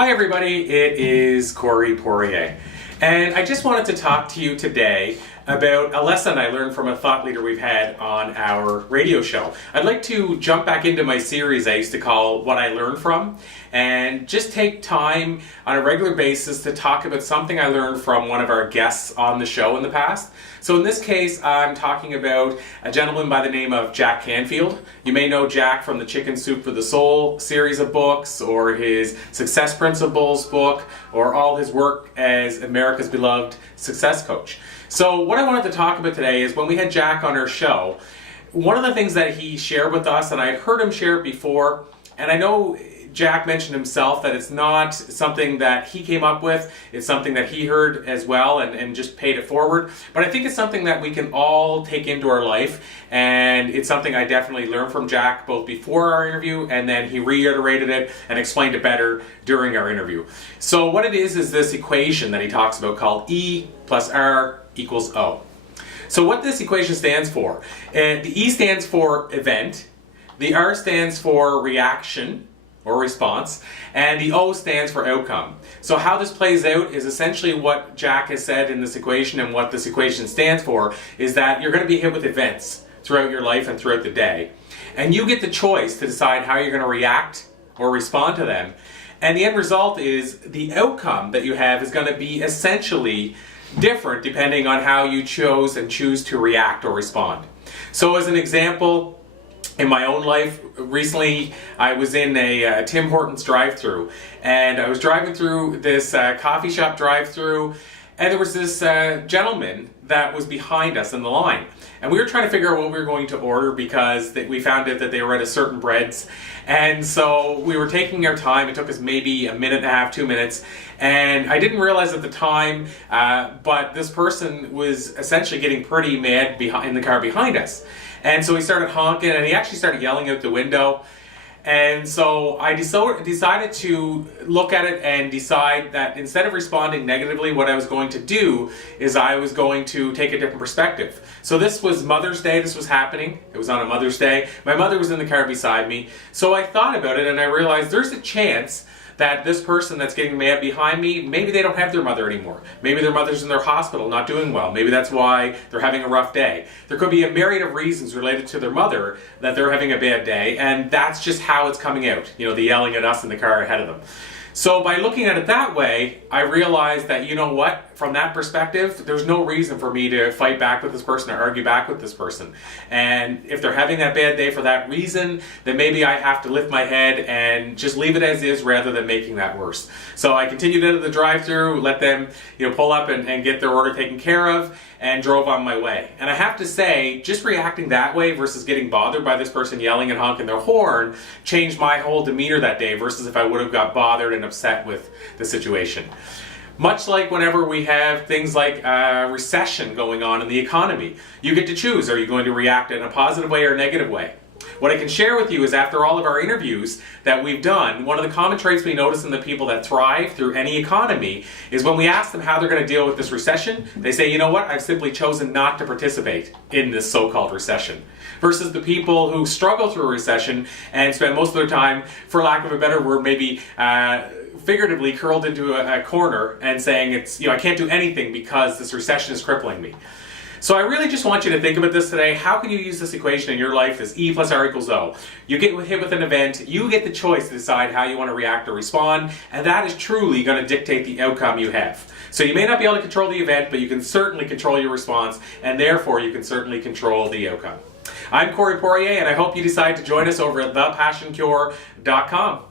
Hi everybody, it is Corey Poirier, and I just wanted to talk to you today about a lesson I learned from a thought leader we've had on our radio show. I'd like to jump back into my series I used to call What I Learned From, and just take time on a regular basis to talk about something I learned from one of our guests on the show in the past. So in this case, I'm talking about a gentleman by the name of Jack Canfield. You may know Jack from the Chicken Soup for the Soul series of books, or his Success Principles book, or all his work as America's beloved success coach. So what I wanted to talk about today is when we had Jack on our show, one of the things that he shared with us, and I'd heard him share it before, and I know Jack mentioned himself that it's not something that he came up with, it's something that he heard as well and just paid it forward. But I think it's something that we can all take into our life, and it's something I definitely learned from Jack both before our interview, and then he reiterated it and explained it better during our interview. So what it is this equation that he talks about called E plus R equals O. So what this equation stands for, and the E stands for event, the R stands for reaction or response, and the O stands for outcome. So how this plays out is essentially what Jack has said in this equation, and what this equation stands for is that you're going to be hit with events throughout your life and throughout the day, and you get the choice to decide how you're going to react or respond to them, and the end result is the outcome that you have is going to be essentially different depending on how you choose to react or respond. So as an example, in my own life, recently I was in a Tim Hortons drive-thru, and I was driving through this coffee shop drive-thru, and there was this gentleman that was behind us in the line. And we were trying to figure out what we were going to order because we found out that they were at a certain breads. And so we were taking our time. It took us maybe a minute and a half, 2 minutes. And I didn't realize at the time, but this person was essentially getting pretty mad in the car behind us. And so he started honking, and he actually started yelling out the window. And so I decided to look at it and decide that instead of responding negatively, what I was going to do is I was going to take a different perspective. So this was Mother's Day, this was happening. It was on a Mother's Day. My mother was in the car beside me. So I thought about it, and I realized there's a chance that this person that's getting mad behind me, maybe they don't have their mother anymore. Maybe their mother's in their hospital, not doing well. Maybe that's why they're having a rough day. There could be a myriad of reasons related to their mother that they're having a bad day, and that's just how it's coming out. You know, the yelling at us in the car ahead of them. So by looking at it that way, I realized that, you know what, from that perspective, there's no reason for me to fight back with this person or argue back with this person. And if they're having that bad day for that reason, then maybe I have to lift my head and just leave it as is rather than making that worse. So I continued into the drive-thru, let them pull up and get their order taken care of, and drove on my way. And I have to say, just reacting that way versus getting bothered by this person yelling and honking their horn changed my whole demeanor that day versus if I would have got bothered and upset with the situation. Much like whenever we have things like a recession going on in the economy, you get to choose, are you going to react in a positive way or a negative way? What I can share with you is after all of our interviews that we've done, one of the common traits we notice in the people that thrive through any economy is when we ask them how they're going to deal with this recession, they say, you know what, I've simply chosen not to participate in this so-called recession. Versus the people who struggle through a recession and spend most of their time, for lack of a better word, maybe figuratively curled into a corner and saying, I can't do anything because this recession is crippling me. So I really just want you to think about this today. How can you use this equation in your life as E plus R equals O? You get hit with an event, you get the choice to decide how you want to react or respond, and that is truly going to dictate the outcome you have. So you may not be able to control the event, but you can certainly control your response, and therefore you can certainly control the outcome. I'm Corey Poirier, and I hope you decide to join us over at thepassioncure.com.